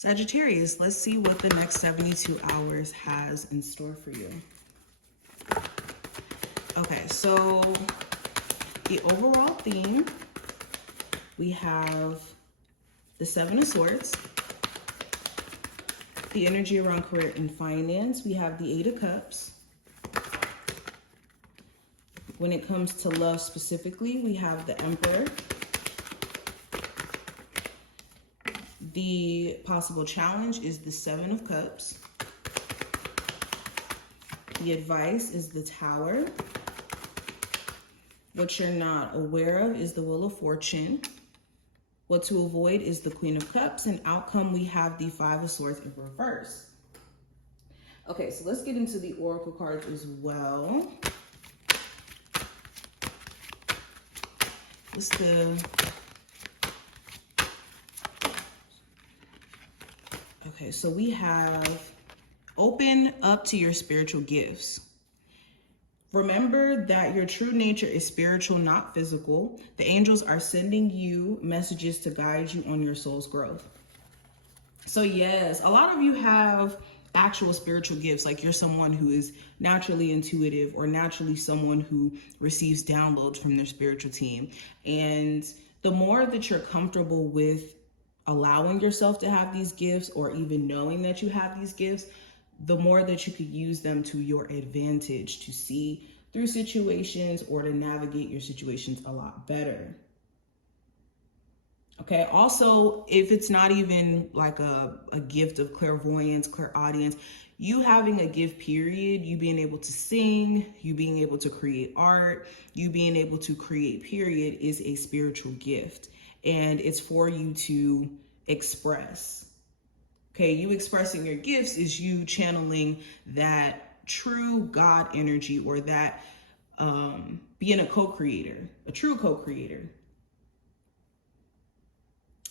Sagittarius, let's see what the next 72 hours has in store for you. Okay, so the overall theme, we have the Seven of Swords, the energy around career and finance. We have the Eight of Cups. When it comes to love specifically, we have the Emperor. The possible challenge is the Seven of Cups. The advice is the Tower. What you're not aware of is the Wheel of Fortune. What to avoid is the Queen of Cups. And outcome, we have the Five of Swords in reverse. Okay, so let's get into the Oracle cards as well. What's the... Okay, so we have open up to your spiritual gifts. Remember that your true nature is spiritual, not physical. The angels are sending you messages to guide you on your soul's growth. So yes, a lot of you have actual spiritual gifts, like you're someone who is naturally intuitive or naturally someone who receives downloads from their spiritual team. And the more that you're comfortable with allowing yourself to have these gifts, or even knowing that you have these gifts, the more that you could use them to your advantage to see through situations or to navigate your situations a lot better. Okay, also, if it's not even like a gift of clairvoyance, clairaudience, you having a gift period, you being able to sing, you being able to create art, you being able to create period is a spiritual gift. And it's for you to express. Okay, you expressing your gifts is you channeling that true God energy, or that being a co-creator, a true co-creator.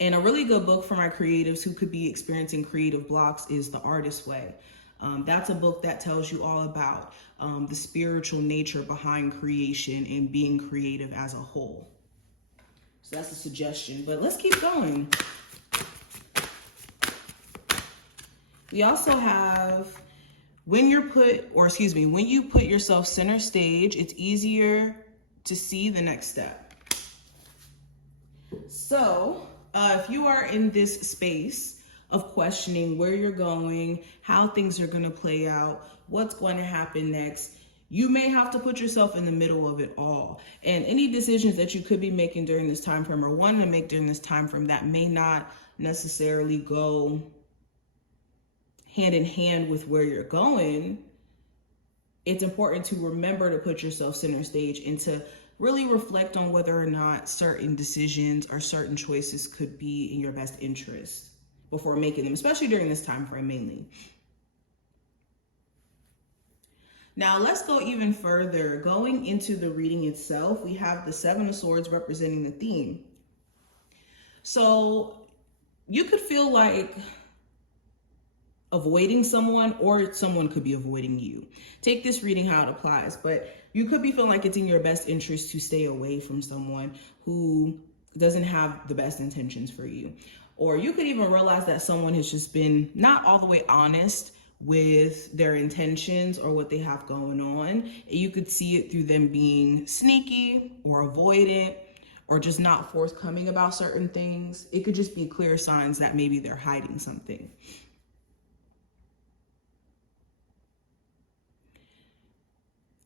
And a really good book for my creatives who could be experiencing creative blocks is The Artist's Way. That's a book that tells you all about the spiritual nature behind creation and being creative as a whole. So that's a suggestion, but let's keep going. We also have when you put yourself center stage, it's easier to see the next step. So if you are in this space of questioning where you're going, how things are going to play out, what's going to happen next, you may have to put yourself in the middle of it all. And any decisions that you could be making during this time frame, or want to make during this time frame, that may not necessarily go hand in hand with where you're going, it's important to remember to put yourself center stage and to really reflect on whether or not certain decisions or certain choices could be in your best interest before making them, especially during this time frame mainly. Now let's go even further. Going into the reading itself, we have the Seven of Swords representing the theme. So you could feel like avoiding someone, or someone could be avoiding you. Take this reading how it applies, but you could be feeling like it's in your best interest to stay away from someone who doesn't have the best intentions for you. Or you could even realize that someone has just been not all the way honest with their intentions or what they have going on. And you could see it through them being sneaky or avoidant or just not forthcoming about certain things. It could just be clear signs that maybe they're hiding something.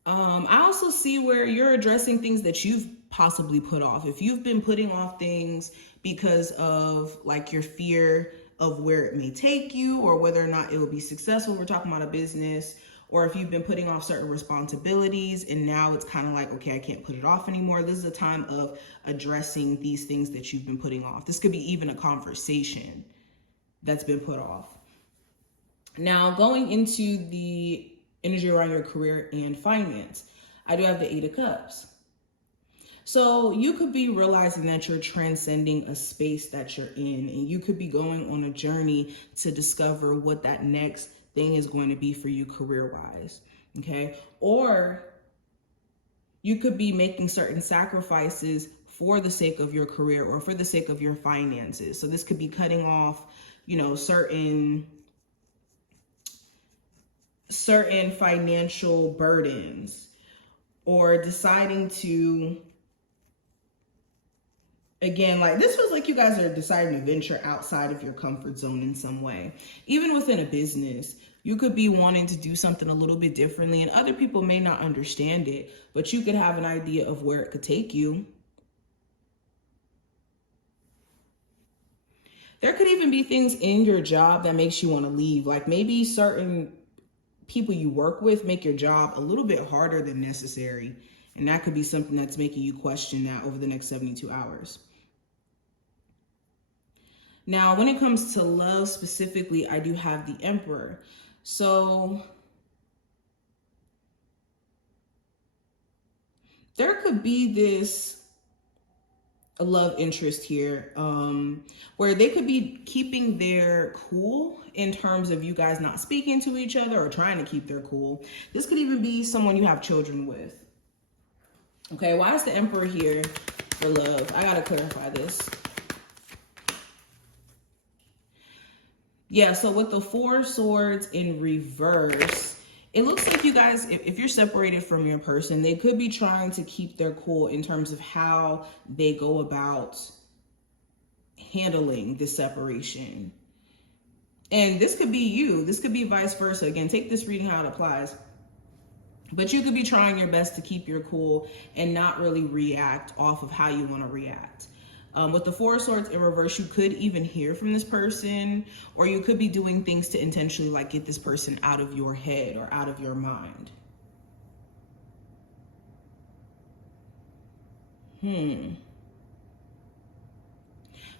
I also see where you're addressing things that you've possibly put off. If you've been putting off things because of like your fear of where it may take you or whether or not it will be successful, we're talking about a business, or if you've been putting off certain responsibilities and now it's kind of like, okay, I can't put it off anymore. This is a time of addressing these things that you've been putting off. This could be even a conversation that's been put off. Now, going into the energy around your career and finance, I do have the Eight of Cups. So you could be realizing that you're transcending a space that you're in, and you could be going on a journey to discover what that next thing is going to be for you career-wise, okay? Or you could be making certain sacrifices for the sake of your career or for the sake of your finances. So this could be cutting off you know, certain financial burdens, or deciding to, again, like this feels like you guys are deciding to venture outside of your comfort zone in some way. Even within a business, you could be wanting to do something a little bit differently, and other people may not understand it, but you could have an idea of where it could take you. There could even be things in your job that makes you want to leave. Like maybe certain people you work with make your job a little bit harder than necessary. And that could be something that's making you question that over the next 72 hours. Now, when it comes to love specifically, I do have the Emperor. So there could be this a love interest here, where they could be keeping their cool in terms of you guys not speaking to each other or trying to keep their cool. This could even be someone you have children with. Okay, why is the Emperor here for love? I gotta clarify this. Yeah, so with the Four of Swords in reverse, it looks like you guys, if you're separated from your person, they could be trying to keep their cool in terms of how they go about handling this separation. And this could be you. This could be vice versa. Again, take this reading how it applies. But you could be trying your best to keep your cool and not really react off of how you want to react. With the Four of Swords in reverse, you could even hear from this person, or you could be doing things to intentionally like get this person out of your head or out of your mind.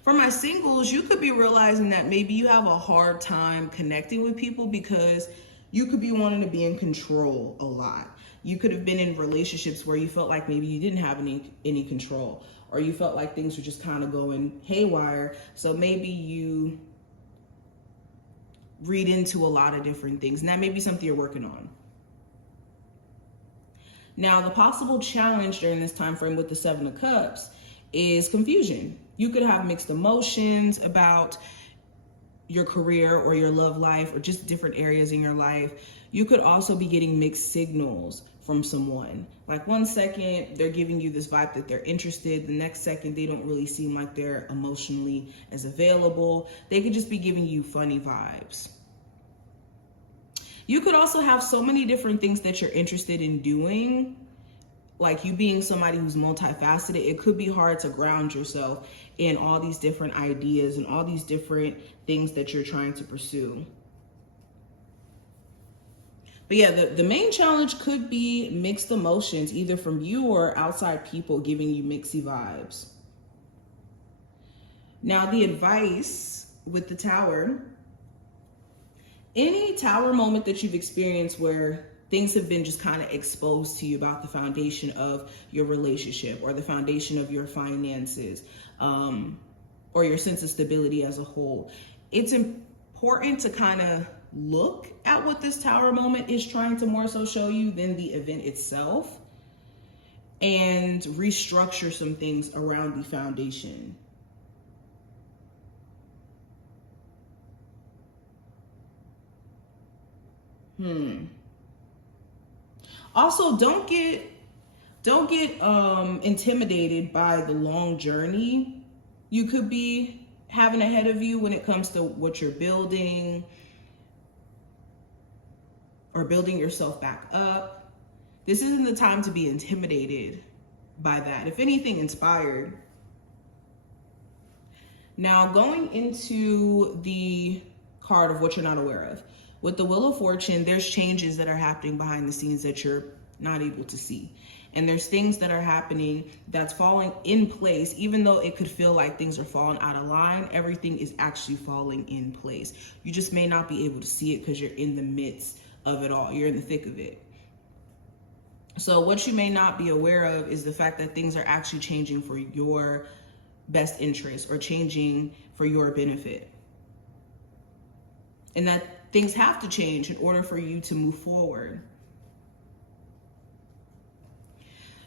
For my singles, you could be realizing that maybe you have a hard time connecting with people because you could be wanting to be in control a lot. You could have been in relationships where you felt like maybe you didn't have any control, or you felt like things were just kind of going haywire. So maybe you read into a lot of different things, and that may be something you're working on. Now, the possible challenge during this time frame with the Seven of Cups is confusion. You could have mixed emotions about your career or your love life or just different areas in your life. You could also be getting mixed signals from someone. Like one second, they're giving you this vibe that they're interested. The next second, they don't really seem like they're emotionally as available. They could just be giving you funny vibes. You could also have so many different things that you're interested in doing. Like you being somebody who's multifaceted, it could be hard to ground yourself in all these different ideas and all these different things that you're trying to pursue. But yeah, the main challenge could be mixed emotions, either from you or outside people giving you mixy vibes. Now, the advice with the Tower, any Tower moment that you've experienced where things have been just kind of exposed to you about the foundation of your relationship or the foundation of your finances, or your sense of stability as a whole, it's important to kind of look at what this Tower moment is trying to more so show you than the event itself, and restructure some things around the foundation. Also, don't get intimidated by the long journey you could be having ahead of you when it comes to what you're building or building yourself back up. This isn't the time to be intimidated by that. If anything, inspired. Now, going into the card of what you're not aware of. With the Wheel of Fortune, there's changes that are happening behind the scenes that you're not able to see. And there's things that are happening that's falling in place. Even though it could feel like things are falling out of line, everything is actually falling in place. You just may not be able to see it because you're in the midst of it all. You're in the thick of it. So what you may not be aware of is the fact that things are actually changing for your best interest or changing for your benefit. And that things have to change in order for you to move forward.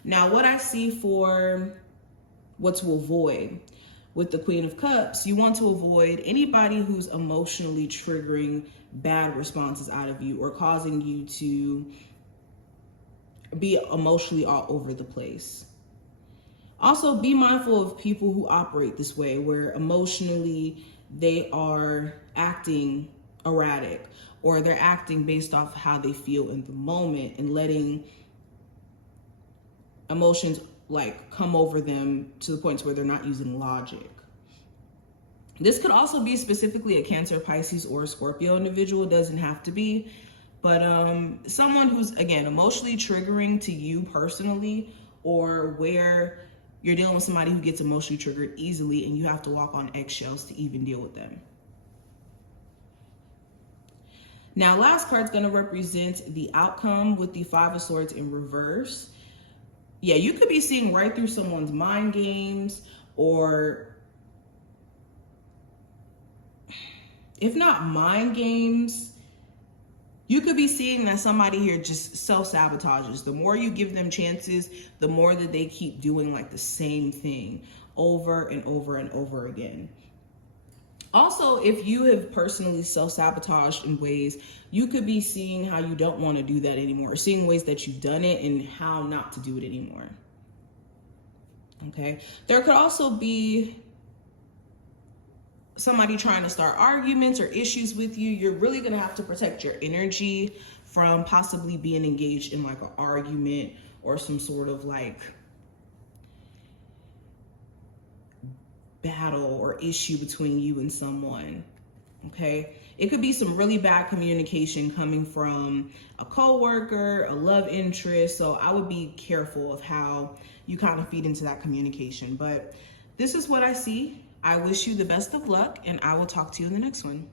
Now, what I see for what to avoid. with the Queen of Cups, you want to avoid anybody who's emotionally triggering bad responses out of you or causing you to be emotionally all over the place. Also, be mindful of people who operate this way, where emotionally they are acting erratic or they're acting based off how they feel in the moment and letting emotions like come over them to the point where they're not using logic. This could also be specifically a Cancer, Pisces, or a Scorpio individual. It doesn't have to be, but someone who's, again, emotionally triggering to you personally, or where you're dealing with somebody who gets emotionally triggered easily and you have to walk on eggshells to even deal with them. Now, last card's going to represent the outcome with the Five of Swords in reverse. Yeah, you could be seeing right through someone's mind games, or if not mind games, you could be seeing that somebody here just self-sabotages. The more you give them chances, the more that they keep doing like the same thing over and over and over again. Also, if you have personally self-sabotaged in ways, you could be seeing how you don't want to do that anymore, seeing ways that you've done it and how not to do it anymore. Okay. There could also be somebody trying to start arguments or issues with you. You're really going to have to protect your energy from possibly being engaged in like an argument or some sort of like battle or issue between you and someone. Okay. It could be some really bad communication coming from a coworker, a love interest. So I would be careful of how you kind of feed into that communication. But this is what I see. I wish you the best of luck, and I will talk to you in the next one.